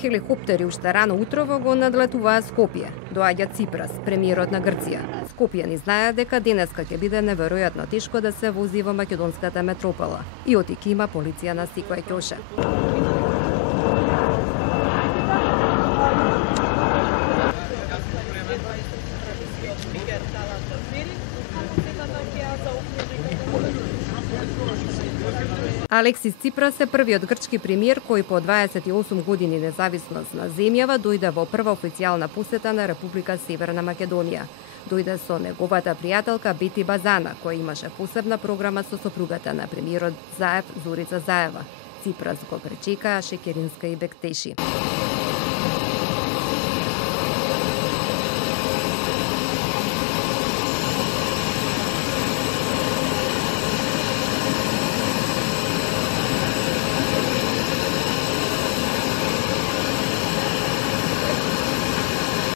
Хеликоптери уште рано утрово го надлетуваа Скопје. Доаѓа Ципрас, премиерот на Грција. Скопјани знаат дека денеска ќе биде неверојатно тешко да се вози во македонската метропола. И отики има полиција на секој ќоше. Алексис Ципрас е првиот грчки премиер кој по 28 години независност на земјава дојде во прва официјална посета на Република Северна Македонија. Дојде со неговата пријателка Бети Базана, која имаше посебна програма со сопругата на премиерот Заев, Зорица Заева. Ципрас го пречекаа Шекеринска и Бектеши.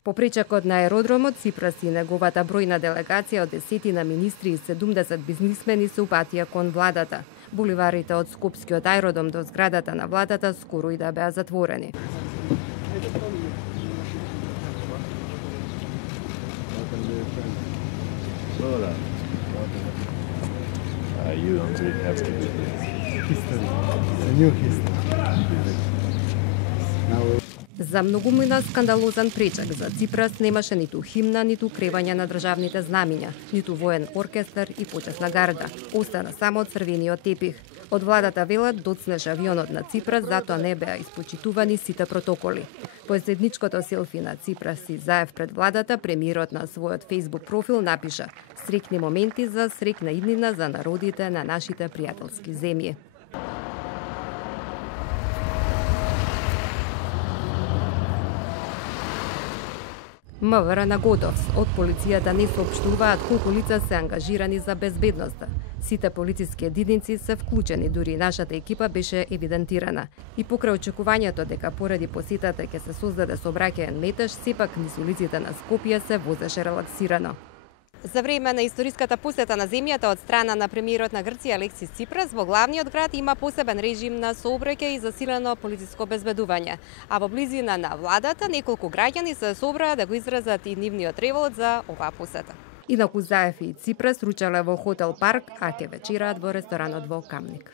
По пречекот на аеродромот, Ципрас и неговата бројна делегација од 10 министри и 70 бизнисмени се упатија кон владата. Буливарите од Скопскиот аеродром до зградата на владата скоро и да беа затворени. За многумина скандалозен пречек за Ципрас немаше ниту химна, ниту кревање на државните знамиња, ниту воен оркестар и почесна гарда. Остана само црвениот тепих. Од владата велат доцнеше авионот на Ципрас, затоа не беа испочитувани сите протоколи. По следничкото селфи на Ципрас и Заев пред владата, премиерот на својот Facebook профил напиша: "Среќни моменти за среќна иднина за народите на нашите пријателски земји." МВР на Готовс од полицијата не соопштуваат колку лица се ангажирани за безбедноста. Сите полициски единици се вклучени, дури нашата екипа беше евидентирана. И покрај очекувањето дека поради посетата ќе се создаде сообраќаен метеж, сепак низ улиците на Скопје се возеше релаксирано. За време на историската посета на земјата од страна на премиерот на Грција Алексис Ципрас, во главниот град има посебен режим на сообраќај и засилено полициско безбедување, а во близина на владата неколку граѓани се собраа да го изразат и нивниот револт за оваа посета. Инаку Заев и Ципрас ручале во хотел Парк, а ќе вечераат во ресторанот во Камник.